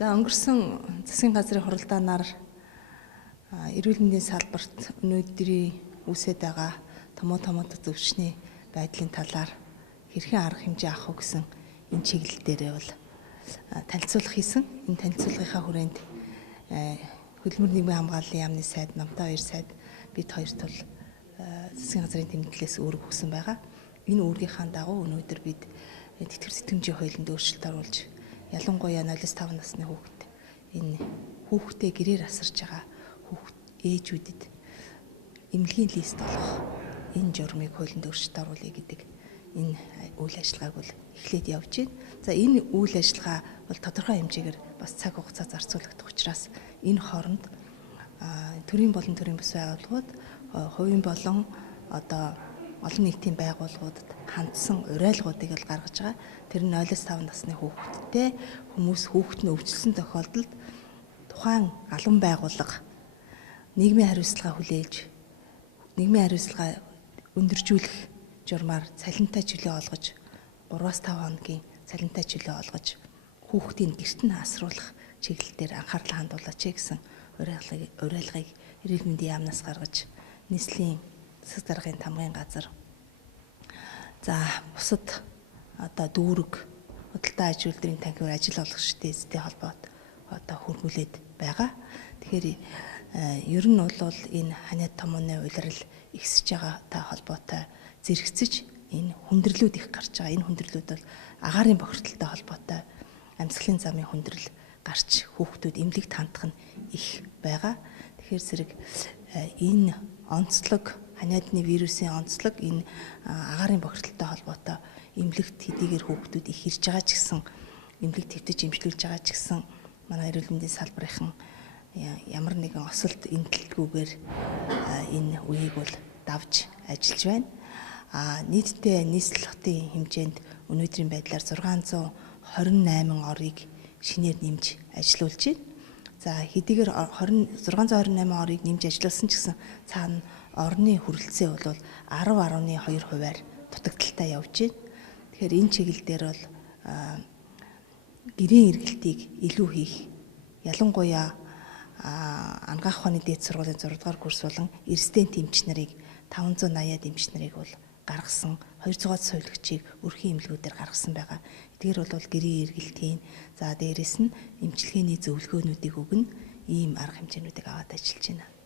За өнгөрсөн засгийн газрын хуралдаанаар эрүүл мэндийн салбарт өнөөдрийн үүсэж байгаа томоотой зөвшний байдлын талаар хэрхэн арга хэмжээ авах вэ гэсэн энэ чиглэл дээрээ бол танилцуулга хийсэн. Энэ танилцуулгынхаа хүрээнд хөдөлмөр нийгмийн хамгааллын яамны сайд, намтай 2 сайд бид хоёрт бол засгийн газрын тэмдэглэлээс үүрэг өгсөн байгаа. Энэ үүргийнхаа дагуу өнөөдөр бид тэтгэвэр сэтгэмжийн хуулинд өөрчлөлт оруулж ялангуяа 0-5 насны хүүхэд энэ хүүхдээ гэрээр асарж байгаа ээжүүдэд эмнэлгийн лист олгох энэ журмыг хуулинд өөрчлөлт оруулъя гэдэг энэ үйл ажиллагааг бол эхлээд явж байна. За энэ үйл ажиллагаа бол тодорхой хэмжээгээр бас цаг хугацаа зарцуулагдах учраас энэ хооронд төрийн болон төрийн бус байгууллагууд хувийн болон одоо олон нийтийн байгууллагуудад хандсан уриалгуудыг л гаргаж байгаа. Тэр нь 0-5 насны хүүхэдтэй хүүхэд нь өвчлсөн тохиолдолд тухайн албан байгууллага нийгмийн хариуцлага хүлээж нийгмийн хариуцлага өндөржүүлэх журмаар цалинтай чөлөө олгож 3-5 хоногийн цалинтай чөлөө олгож хүүхдийн гэрт нь асруулах чиглэлээр анхаарлаа хандуулаач гэсэн уриалгыг эрүүл мэндийн яамнаас гаргаж нийслэлийн засаг даргын тамгын газар за бусад одоо дүүрэг худалдаа аж үйлдвэрийн танхимаар ажил олгогчдын эзэдийн холбоот одоо хөргүүлээд байгаа. Тэгэхээр ер нь бол энэ ханиад томооны улирал ихсэж байгаатай холбоотой зэрэгцэж энэ хүндрэлүүд их гарч байгаа. Энэ хүндрэлүүд бол агаарын бохирдолтой холбоотой амьсгалын замын хүндрэл гарч хүүхдүүд эмнэлэгт хандах нь их байгаа. Тэгэхээр зэрэг энэ онцлог ханиадны вирусын онцлог энэ агаарын бохирдолтой холбоотой эмнэлэгт хэдийгээр хүүхдүүд их ирж байгаа ч гэсэн эмнэлэг твтэж эмчлүүлж байгаа ч гэсэн манай эрүүл мэндийн салбарынхан ямар нэгэн осолд энтэлгүйгээр энэ үеийг бол давж ажиллаж байна. Нийтдээ нийслэл хотын хэмжээнд өнөөдрийн байдлаар 628 орыг шинээр нэмж ажилуулж байна. За хэдийгээр 628 орыг нэмж ажилласан ч гэсэн цаана орны хүрэлцээ бол 10.2%-аар дутагдaltaй явж байна. Тэгэхээр энэ чиглэл дээр бол гэрийн эргэлтийг илүү хийх, ялангуяа ангаах ухааны дээд сургуулийн 6 дугаар курс болон резидент эмч нарыг 580-аад эмч нарыг бол гаргасан 200-аад сувилагчийг өрхийн эмнэлгүүдээр гаргасан байгаа. Эдгээр бол гэрийн эргэлтийн за дээрэс нь эмчилгээний зөвлөгөөнүүдийг өгнө ийм арга хэмжээнүүдийг аваад ажиллаж байна.